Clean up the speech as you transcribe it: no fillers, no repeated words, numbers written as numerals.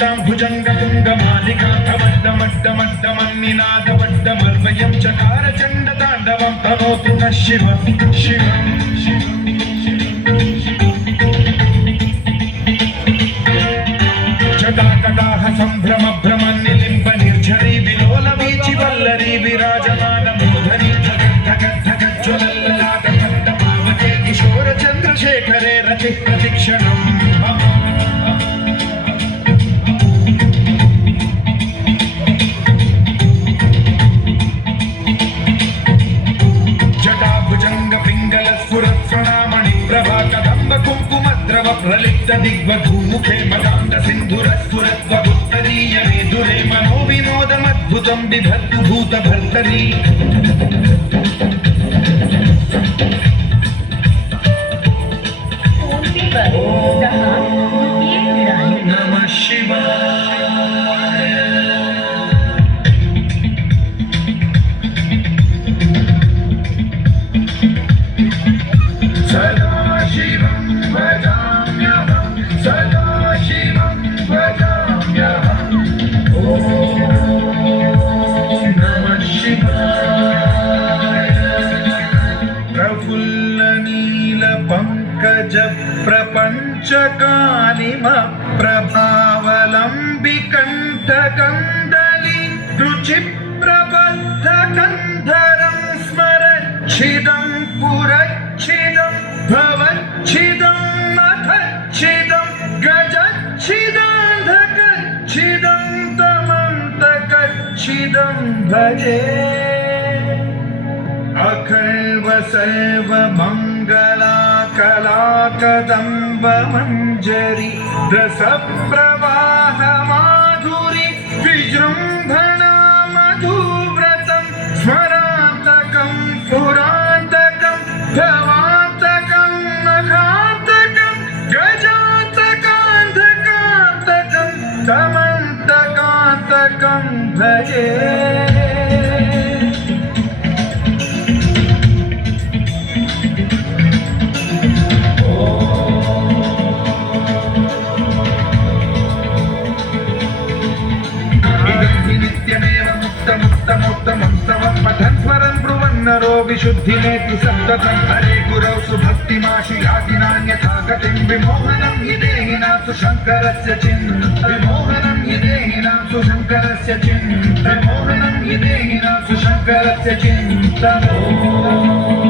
नीतां भुजङ्गतुङ्गमालिकान्तमड्डमड्डमड्डमन्निनादवड्डमर्वयं चकार चण्डताण्डवं तनोतु नः शिवं शिवं जटाकटाह सम्भ्रमभ्रमन्निलिम्ब निर्झरी विलोलवीचि वल्लरी विराजमानमूर्धनि धगद्धगद्धगज्ज्वलल्ललाटपट्टपावके किशोरचन्द्रशेखरे रचिः प्रतिक्षणम् प्रलिप्त दिग्वधूमुखे मदान्त सिन्धुरस्फुरत्वगुत्तरीय मेधुरे मनो विनोदमद्भुतं बिभर्तु भूतभर्तरी नमः शिवाय सदाशिवं भजाम्यहं सदाशिवं भजाम्यहम् ॐ नमः शिवाय प्रफुल्लनीलपङ्कजप्रपञ्चकानिमप्रभावलम्बिकण्ठकन्दली रुचिप्रबद्धकन्धरं स्मरच्छिदं पुरच्छिदं भवच्छिदं मथच्छिदं गजच्छिदान्धकच्छिदं तमन्तकच्छिदं भजे अखल्व सर्वमङ्गलाकलाकदम्बमञ्जरी रसप्रवाह माधुरी विजृम्भणा मधुव्रतं स्मरान्तकं पुरान्तकं भवान्तकं मघान्तकं गजान्तकान्धकान्तकं तमन्तकान्तकं भजे नरो विशुद्धिमेति सप्ततं हरे गुरौ सुभक्तिमाशु याति नान्यथा गतिं विमोहनं हि देहिनां शङ्करस्य विमोहनं हि देहिनां शङ्करस्य विमोहनं हि देहिनां शङ्करस्य चिन्तनम्